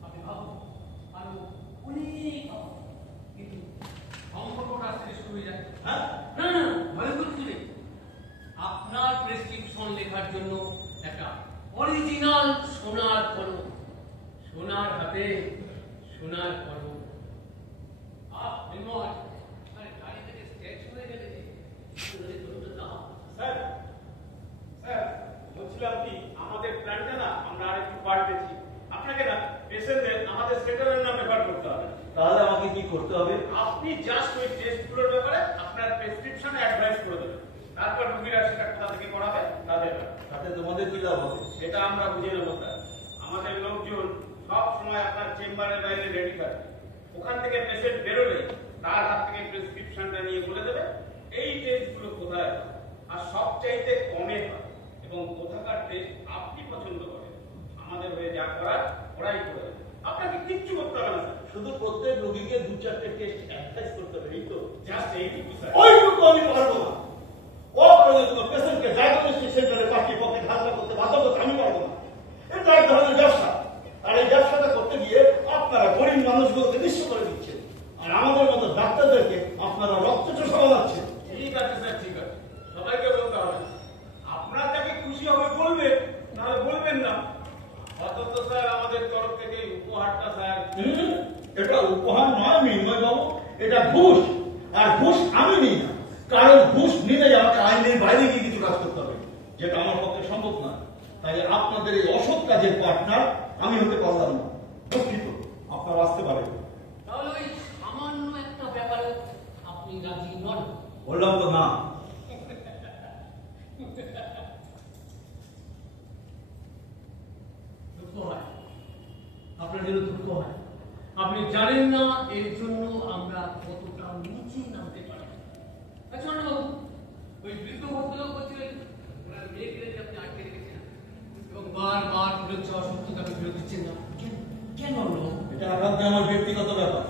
আপনি ভাবুন আরো অনেক পাবো। কিন্তু সম্পর্কটা আসতে শুরু হয়ে যায়। হ্যাঁ, না না ভয় করতে নেই। আপনার প্রেসক্রিপশন লেখার জন্য একটা অরিজিনাল সোনার কলম, সোনার হাতে সোনার কলম। নির্মল, আরে গাড়ি থেকে স্ট্যাচ হয়ে গেলে কলমটা দাও। স্যার স্যার বলছিলাম কি, আমাদের প্ল্যানটা না আমরা আরেকটু পাল্টেছি। আপনাকে না পেশেন্টদের আমাদের সেন্টারের নাম রেফার করতে হবে। তাহলে আমাকে কি করতে হবে? আপনি জাস্ট ওই টেস্টগুলোর ব্যাপারে আপনার প্রেসক্রিপশনে অ্যাডভাইস করে দেবেন। তারপর রুগীরা সেটা কোথা থেকে করাবে তাদের তাতে তোমাদের কি লাভ হবে? সেটা আমরা বুঝে নেবো স্যার। আমাদের লোকজন সব সময় আপনার চেম্বারের বাইরে রেডি থাকে। ওখান থেকে পেশেন্ট বেরোলে তার হাত থেকে প্রেসক্রিপশনটা নিয়ে বলে দেবে এই টেস্টগুলো কোথায় হয় আর সবচাইতে কমে হয় এবং কোথাকার টেস্ট আপনি পছন্দ করেন। আমাদের হয়ে যা করার ওরাই করে দেবে। আপনাকে কিচ্ছু করতে হবে না স্যার। শুধু প্রত্যেক রোগীকে 2-4টে টেস্ট অ্যাডভাইস করতে হবে, এই তো? জাস্ট এইটুকু স্যার। ওইটুকু আমি পারবো না। অপ্রয়োজনীয় পেশেন্টকে ডায়াগনস্টিক সেন্টারে পাঠিয়ে পক্ষে ধারণা করতে বাধ্য করতে আমি পারবো না। এটা এক ধরনের ব্যবসা, আর এই ব্যবসাটা করতে গিয়ে আপনারা গরিব মানুষগুলোকে নিঃস্ব করে দিচ্ছেন, আর আমাদের মতো ডাক্তারদেরকে আপনারা রক্তচোষা বানাচ্ছেন। ঠিক আছে স্যার, ঠিক আছে, সবাইকে বলতে হবে। আপনার যাকে খুশি হবে বলবেন, নাহলে বলবেন না। অথচ স্যার আমাদের তরফ থেকে উপহারটা স্যার। এটা উপহার নয় মৃন্ময় বাবু, এটা ঘুষ। আর ঘুষ আমি নিই না, কারণ ঘুষ নিলে আমাকে আইনের বাইরে গিয়ে কিছু কাজ করতে হবে, যেটা আমার পক্ষে সম্ভব না। তাই আপনাদের এই অসৎ কাজের পার্টনার আমি হতে পারলাম না। দুঃখিত, আপনারা আসতে পারেন। তাহলে ওই সামান্য একটা ব্যাপারে আপনি রাজি নন? বললাম তো না। দুঃখ হয়, আপনার জন্য দুঃখ হয়। আপনি জানেন না এর জন্য আমরা কতটা নিচে নামতে পারি। আচ্ছা বাবু, ওই বৃদ্ধ ভদ্রলোক বলছিলেন ওনার মেয়েকে রেখে আপনি আটকে রেখেছেন এবং বারবার ফেরত যাওয়া সত্ত্বেও তাকে ফেরত দিচ্ছেন না। কেন লোক? এটা একান্ত আমার ব্যক্তিগত ব্যাপার।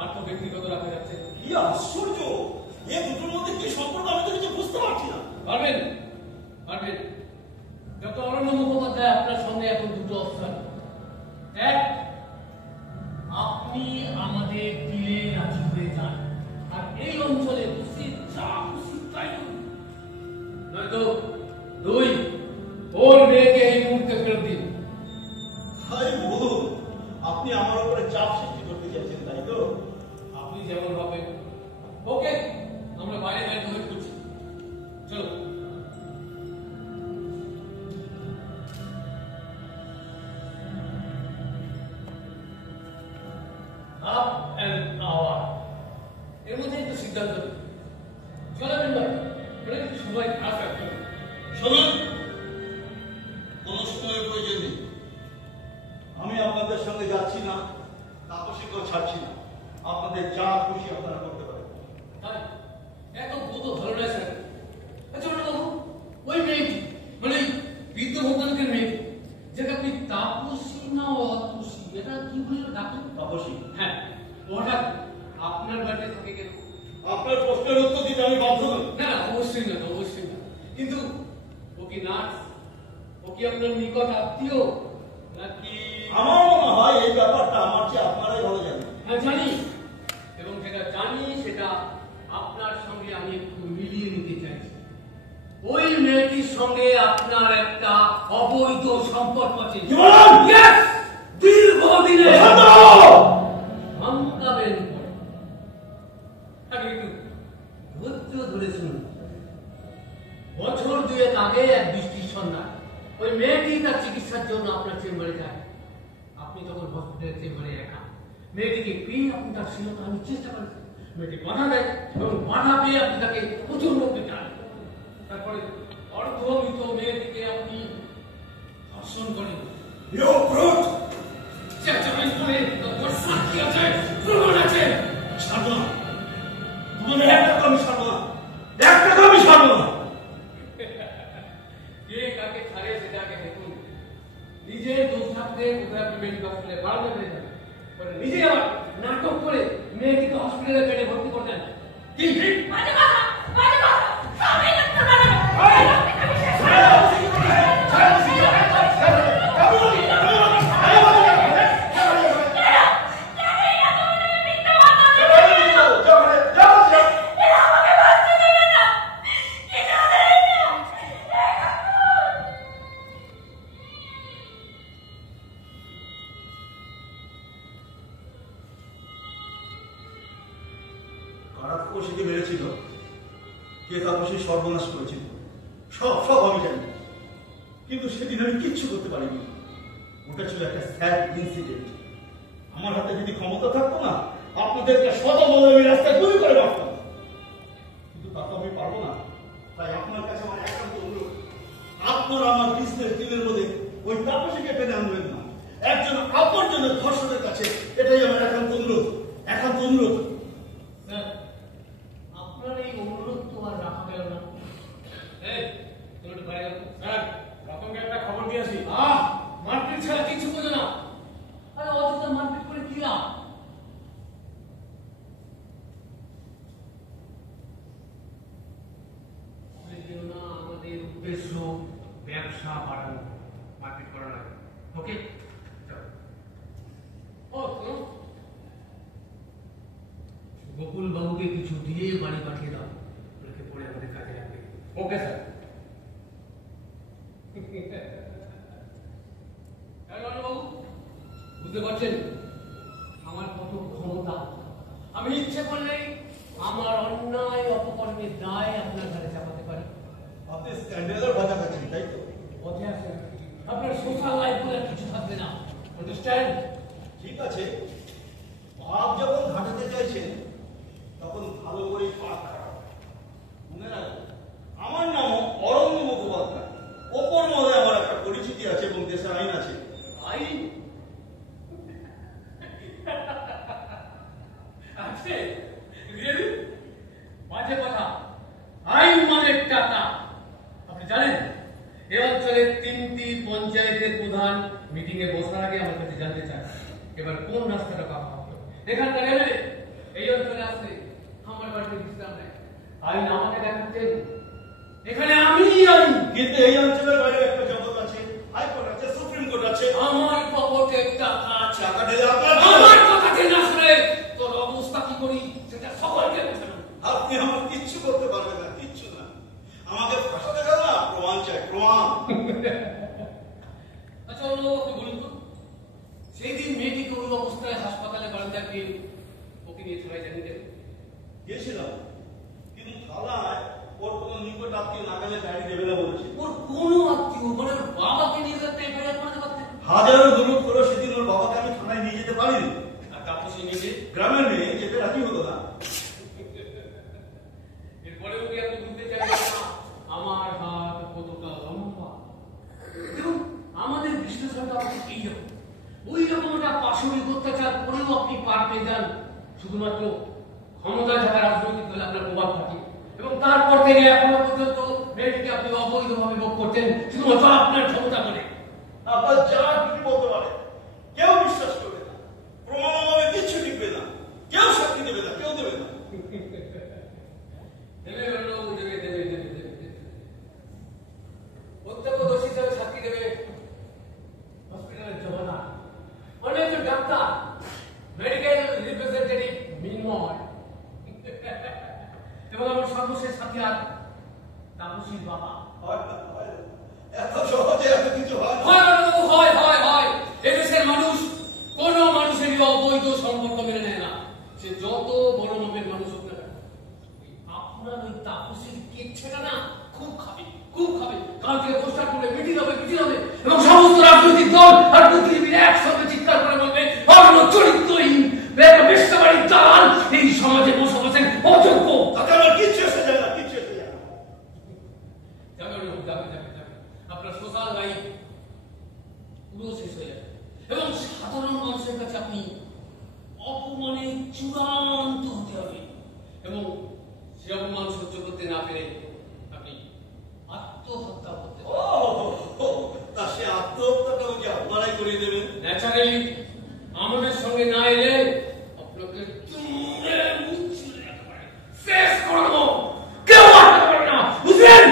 আর তো ব্যক্তিগত রাখা যাচ্ছে না। কি আশ্চর্য! এ দুটোর মধ্যে কি সম্পর্ক আমি তো কিছু বুঝতে পারছি না। পারবেন, পারবেন। ডক্টর অরণ্য মুখোপাধ্যায় আপনার সঙ্গে এখন দুটো অপশন। এক, আপনি আমাদের দিলে রাজি হয়ে যান আর এই অঞ্চলে বসে যা খুশি তাই করুন। নয়তো দুই, ওর মেয়েকে এই মুহূর্তে ফেরত দিন। ভাই বলুন, আপনি আমার উপরে চাপ সৃষ্টি করতে চাইছেন, তাই তো? আপনি যেমন ভাবেন। ওকে, আমরা বাইরে যাই, আপনার নিকট আত্মীয় নাকি? আমার মনে হয় এই ব্যাপারটা আমার চেয়ে আপনারাই ভালো জানেন। হ্যাঁ জানি, এবং যেটা জানি সেটা আপনার সঙ্গে আমি একটু মিলিয়ে নিতে চাইছি। ওই মেয়েটির সঙ্গে আপনার একটা অবৈধ সম্পর্ক আছে। Yes! দীর্ঘদিনের ধমকাবেন পরে। আগে একটু ধৈর্য ধরে শুনুন। বছর দুয়েক আগে এক বৃষ্টির সন্ধ্যা ওই মেয়েটি তার চিকিৎসার জন্য আপনার চেম্বারে যায়। আপনি তখন হসপিটালের চেম্বারে একা। মেয়েটিকে পেয়ে আপনি তার শিরতা আনার চেষ্টা করেন। মেয়েটি বাধা দেয় এবং বাধা পেয়ে আপনি তাকে প্রচন্ড পেটান। তারপরে অর্ধমৃত মেয়েটিকে আপনি ধর্ষণ করেন। সাক্ষী আছে, প্রমাণ আছে। ছাড়বো না, তোমাদের একটা আমি ছাড়বো না, একটা আমি ছাড়বো না। কে কাকে ছাড়ে সেটা আগে দেখুন। নিজের দোষ থাকতে কোথায় আপনি মেডিকেল হসপিটালে বাড়াতে পেরে যান, নিজে আবার নাটক করে মেয়েটিকে হসপিটালে বেডে ভর্তি করতেন। কি বাজে কথা, বাজে কথা, সবাই একটা বাজে সেটি মেরেছিল, কে তারপর সেই সর্বনাশ করেছিল, সব আমি জানি। কিন্তু সেদিন আমি কিচ্ছু করতে পারিনি। ওটা ছিল একটা স্যাড ইনসিডেন্ট। আমার হাতে যদি ক্ষমতা থাকতো না, আপনাদেরকে শত বলে আমি রাস্তায় গুলি করে মারতাম, কিন্তু তা তো আমি পারবো না। তাই আপনার কাছে আমার একান্ত অনুরোধ, আপনারা আমার বিজনেস ডিলের মধ্যে ওই তাপসীকে টেনে আনবেন না। একজন আপনজনের ধর্ষকের কাছে এটাই আমার একান্ত অনুরোধ, একান্ত অনুরোধ। আপনার এই অনুরোধ তো আর রাখা গেল না। স্যার, রতনকে একটা খবর দিয়েছি। মারপিট ছাড়া কিছু বোঝো না। আরে অযথা মারপিট করে কি লাভ? আমাদের উদ্দেশ্য ব্যবসা বাড়ানো, মারপিট করা না। ওকে, গোকুল বাবুকে কিছু দিয়ে বাড়ি পাঠিয়ে দাও, ওনাকে পরে আমাদের কাজে লাগবে। Okay sir. বাবু বুঝতে পারছেন আমার কত ক্ষমতা? আমি ইচ্ছে করলেই আমার অন্যায় অপকর্মের দায় আপনার ঘরে চাপাতে পারি। আপনি স্ক্যান্ডালের কথা বলছেন, তাই তো? পথে আসেন, আপনার সোশ্যাল লাইফ বলে কিছু থাকবে না। আন্ডারস্ট্যান্ড? ঠিক আছে, ভাব যখন ঘাটাতে চাইছেন তখন ভালো করে পাক খারাপ। মনে রাখো, আমার নাম অরণ্য মুখোপাধ্যায়। ওপর মহলে আমার একটা পরিচিতি আছে এবং দেশের আইন আছে। আইন আছে? রিয়েলি? বাজে কথা। আইন মানে টাকা। আপনি জানেন এই অঞ্চলের 3টি পঞ্চায়েতের প্রধান মিটিং এ বসার আগে আমার কাছে জানতে চায় এবার কোন রাস্তাটা পাওয়া হবে। এখানকার এমএলএ এই অঞ্চলে আসলে আমার বাড়িতে বিশ্রাম নেয়। আইন আমাকে দেখাচ্ছেন এখানে আমি আইন। কিন্তু এই অঞ্চলের বাইরে একটা জগৎ আছে, হাইকোর্ট আছে, সুপ্রিম কোর্ট আছে। আমার পকেটে টাকা আছে। টাকা ঢেলে আপনার আমার কথা যে না শুনে তোর অবস্থা কি করি সেটা সকলকে বোঝানো। আপনি আমার কিচ্ছু করতে পারবেন না, কিচ্ছু না। আমাকে ফাঁসাতে গেল না, প্রমাণ চাই, প্রমাণ। আচ্ছা আপনি বলুন তো, সেই দিন মেয়েটিকে ওই অবস্থায় হাসপাতালে বারান্দায় পেয়ে ওকে নিয়ে থানায় জানিয়ে দেন? গেছিলাম, কিন্তু থানায় ওর কোনো নিকট আত্মীয় নাগালে গাড়ি দেবে না বলেছে। ওর কোনো আত্মীয় মানে ওর বাবাকে নিয়ে যেতে এফআইআর করে পারতেন। হাজারো দূরত করে সেদিন ওর বাবাকে আমি থানায় নিয়ে যেতে পারিনি। আর তারপর সে নিজে গ্রামের মেয়ে যেতে রাজি হতো না। এরপরেও কি আপনি বুঝতে চাইছেন না আমার হাত কতটা লম্বা? দেখুন আমাদের বিশ্লেষণটা এইরকম, ওই রকম একটা পাশবিক অত্যাচার করেও আপনি পার পেয়ে যান শুধুমাত্র ক্ষমতায় থাকা রাজনৈতিক দলে আপনার প্রভাব থাকে, এবং তারপর থেকে এখনো পর্যন্ত মেয়েটিকে আপনি অবৈধভাবে ভোগ করছেন শুধুমাত্র আপনার ক্ষমতা বলে। আপনার যা কিছু বলতে পারে কেউ বিশ্বাস করবে না, প্রমাণ অভাবে কিচ্ছু টিকবে না, কেউ সাক্ষী দেবে না, কেউ দেবে না। প্রত্যক্ষদর্শী হিসাবে সাক্ষী দেবে তাপসীর বাবা। এত সহজে এত কিছু হয় না। হয়। এদেশের মানুষ কোন মানুষেরই অবৈধ সম্পর্ক মেনে নেয় না, সে যত বড় মাপের মানুষ হোক না কেন। আপনার ওই তাপসীর কেচ্ছেটা না খুব খাবে। কাল থেকে পোস্টার করলে মিটিং হবে এবং সমস্ত রাজনৈতিক দল আর বুদ্ধিজীবীরা একসঙ্গে চিৎকার করে বলবে অন্য চরিত্রহীন বেশ্যবাড়ির দালাল এই সমাজে বসবাসের অযোগ্য। তাতে আমার কিচ্ছু এসে যায় না। যাবে। আপনার সোশ্যাল লাইফ পুরো শেষ হয়ে যাবে এবং সাধারণ মানুষের কাছে আপনি অপমানে চূড়ান্ত হতে হবে এবং সে অপমান সহ্য করতে না পেরে আপনি আত্মহত্যা করতে তা সে আত্মহত্যাটাও কি আপনারাই করে দেবেন? ন্যাচারালি আমাদের সঙ্গে না এলে আপনাকে শেষ করবো, কেউ আটকাতে পারবে না, বুঝলেন?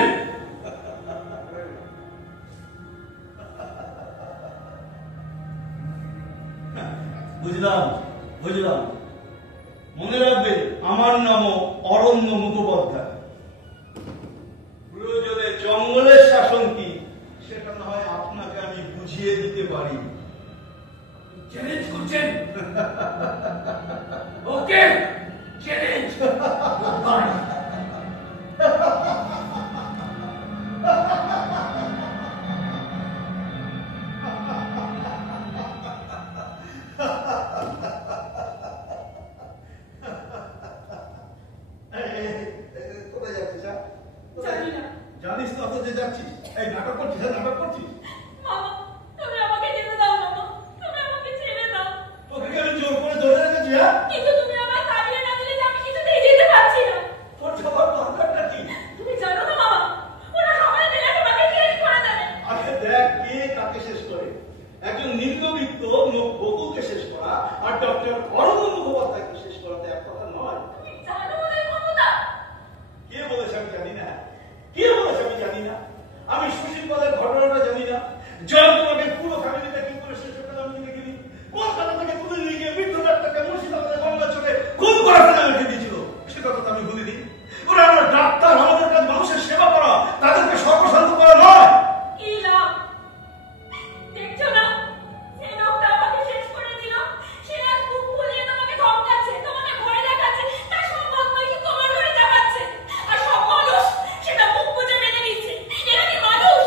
বুঝলাম। মনে রাখবেন, আমার নামও অরণ্য মুখোপাধ্যায়। প্রয়োজনে জঙ্গলের শাসন কি সেটা না হয় আপনাকে আমি বুঝিয়ে দিতে পারি। চ্যালেঞ্জ করছেন? ওকে, চ্যালেঞ্জ। কোথায় যাচ্ছিস? জানি না। জানিস না যে যাচ্ছিস? এই নাটক করছিস? মামা, তুমি আমাকে যেতে দাও মামা, তুমি আমাকে ছেড়ে দাও। তোকে কি আমি জোর করে ধরে রেখেছি? কিন্তু তুমি আমায় তাড়িয়ে না দিলে যে আমি কিছুতেই যেতে পারছি না। তোর সবার দরকারটা কি? তুমি জানো না মামা, ওরা সবাই মিলে তোমাকে শেষ করে দেবে। আগে দেখ কে কাকে শেষ করে। একজন নিম্নবিত্ত বকুলকে শেষ করা আর ডক্টর অরণ্য মুখোপাধ্যায়কে শেষ করাতে এক কথা নয়। তুমি জানো ওদের ক্ষমতা? কে বলেছে আমি জানি না? আমি সুশীল পদের ঘটনাটা জানি না। জয়ন্তকে পুরো ফ্যামিলিটা কি করে শেষ হতে আমি দেখিনি। কলকাতা থেকে তুলে নিয়ে গিয়ে বৃদ্ধটাকে মুর্শিদাবাদে গঙ্গা চলে খুন করার ফেলে রেখে দিয়েছিল, সেটা তো আমি ভুলিনি। ওরা আমার ডাক্তার, আমাদের কাজ মানুষের সেবা করা, তাদেরকে সর্বশান্ত করা নয়। কি লাভ? দেখছো না, সেই লোকটা আমাকে শেষ করে দিল। সে আজ মুখ ফুলিয়ে তোমাকে ধমকাচ্ছে, তোমাকে ভয় দেখাচ্ছে, তার সম্পদ নাকি তোমার ঘরে চাপাচ্ছে। আর সব মানুষ সেটা মুখ বুজে মেনে নিচ্ছে। এরা কি মানুষ?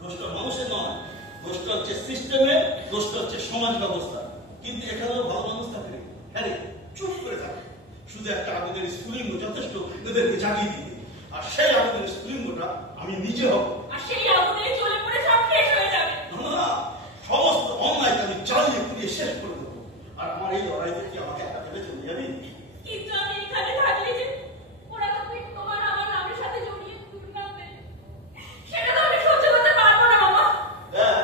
দোষটা মানুষের নয়, দোষটা হচ্ছে সিস্টেমে, দোষটা হচ্ছে সমাজ ব্যবস্থা। কিন্তু এখানেও ভালো মানুষ থাকে, হ্যাঁ রে, চুপ করে থাকে। শুধু একটা আগুনের স্ফুলিঙ্গ যথেষ্ট এদেরকে জাগিয়ে দিতে, আর সেই আগুনের স্ফুলিঙ্গটা আমি নিজে হব। আর সেই আগুনে জ্বলে পড়ে সব শেষ হয়ে যাবে। না, সমস্ত অন্যায়কে আমি জ্বালিয়ে পুড়িয়ে শেষ করে দেবো। আর আমার এই লড়াইতে কি আমাকে একা ফেলে চলে যাবি? কিন্তু আমি এখানে থাকলে যে ওরা তো তোমার আমার নামের সাথে জড়িয়ে ঘুরবে, সেটা তো আমি সহ্য করতে পারবো না মামা। হ্যাঁ,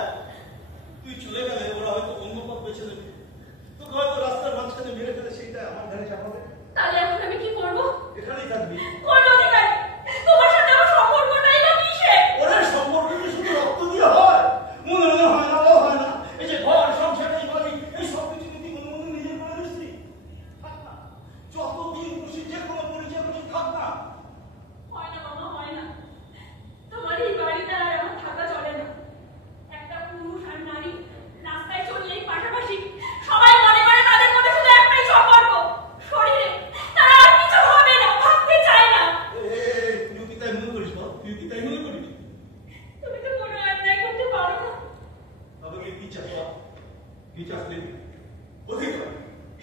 তুই চলে গেলে ওরা হয়তো অন্য পথ বেছে নেবে, তোকে হয়তো রাস্তার মাঝখানে মেরে ফেলে সেইটা আমার ঘরে চাপাবে। তাহলে এখন আমি কি করবো? এখানেই থাকবি। কোন অধিকার? তোমার সাথে আমার সম্পর্কটাই বা কিসে? ওরা সম্পর্ক কি শুধু রক্ত দিয়ে হয়? মনে হয় না, ও হয় না। এই যে ঘর, সংসার, এই বাড়ি, এই সব কিছু কি তুই মনে নিজের করে নিচ্ছি? থাক না, যতদিন খুশি যে কোনো পরিচয় খুশি থাক না। হয় না মামা, হয় না। তোমার এই বাড়িতে আর আমার থাকা চলে না। একটা পুরুষ আর নারী রাস্তায় চললেই পাশাপাশি সবাই মনে করে তাদের মধ্যে শুধু একটাই সম্পর্ক, শরীরে। তারা আর কিছু হবে না, ভাবতে চায় না। তুই কি তাই মনে করিস? তুই কি তাই মনে করিস? তুমি তো কোনো অন্যায় করতে পারো না। তবে কি চাস? কি চাস তুই? অধিকার,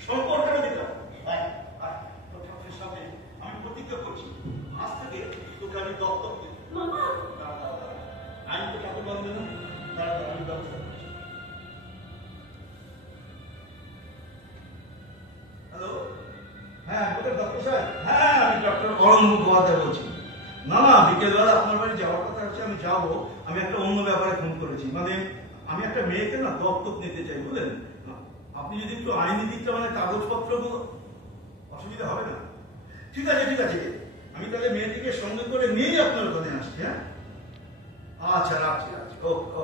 সম্পর্কের অধিকার। তোর ঠাকুরের সামনে আমি প্রতিজ্ঞা করছি, আজ থেকে তোকে আমি দত্তক দেব। মামা, আমি তো ঠাকুর বান্ধব না, আমি ব্যবস্থা করছি। হ্যালো, হ্যাঁ বলে ডক্টর সাহেব। হ্যাঁ, আমি ডক্টর অরণ্য মুখোপাধ্যায় বলছি। না, বিকেলবেলা আপনার বাড়ি যাওয়ার কথা হচ্ছে, আমি যাবো। আমি একটা অন্য ব্যাপারে ফোন করেছি, মানে আমি একটা মেয়েকে না দত্তক নিতে চাই, বুঝলেন? আপনি যদি একটু আইনি দিকটা, মানে কাগজপত্রগুলো, অসুবিধা হবে না? ঠিক আছে, আমি তাহলে মেয়েটিকে সঙ্গে করে নিয়েই আপনার ওখানে আসছি। হ্যাঁ, আচ্ছা, রাখছি। ওকে।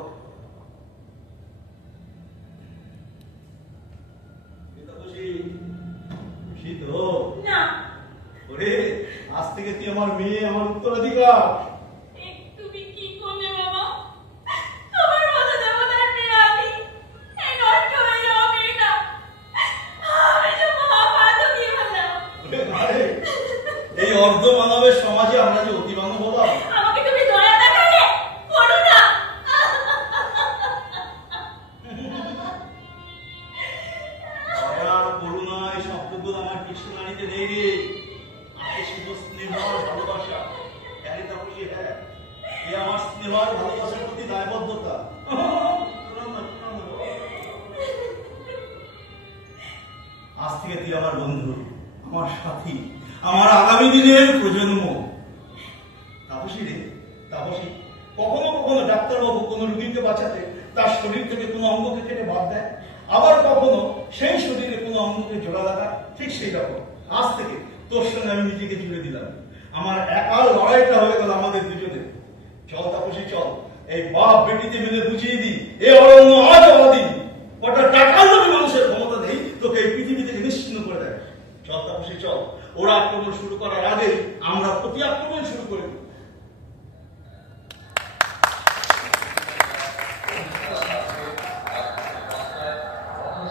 খুশি তো? না। ওরে আজ থেকে তুই আমার মেয়ে, আমার উত্তরাধিকার। তুমি কি করলে বাবা? তোমার মতো দেবতার মেয়ে আমি, এই নষ্ট হয়ে যাওয়া মেয়েটা, আমি যে মহাপাতক কি হলাম। ওরে ভাই, এই অর্ধ মানবের সমাজে আমরা যে অতি মানব হলাম। আমাকে তুমি দয়া দেখালে, করুণা। দয়া আর করুণা এই শব্দগুলো আমার ডিকশনারিতে নেই রে। আছে শুধু স্নেহ আর ভালোবাসা। হ্যাঁ রে তাপসী, হ্যাঁ, এ আমার স্নেহ আর ভালোবাসার প্রতি দায়বদ্ধতা। আজ থেকে তুই আমার বন্ধু, আমার সাথী, আমার আগামী দিনের প্রজন্ম। তাপসী রে, তাপসী, কখনো কখনো ডাক্তারবাবু কোনো রোগীকে বাঁচাতে তার শরীর থেকে কোনো অঙ্গকে কেটে বাদ দেয়, আবার কখনো সেই শরীরে কোনো অঙ্গকে জোড়া লাগা। ঠিক সেই রকম আজ থেকে তোর সঙ্গে আমি নিজেকে জুড়ে দিলাম। আমার একার লড়াইটা হয়ে গেল আমাদের দুজনে। চল তাপসী চল, এই বাপ বেটিতে মিলে বুঝিয়ে দিই এ অরণ্য আজ অবাধি। কটা টাকার লোভী মানুষের ক্ষমতা নেই তোকে এই পৃথিবী থেকে নিশ্চিন্ন করে দেয়। চল তাপসী চল, ওরা আক্রমণ শুরু করার আগে আমরা প্রতি আক্রমণ শুরু করে দিই।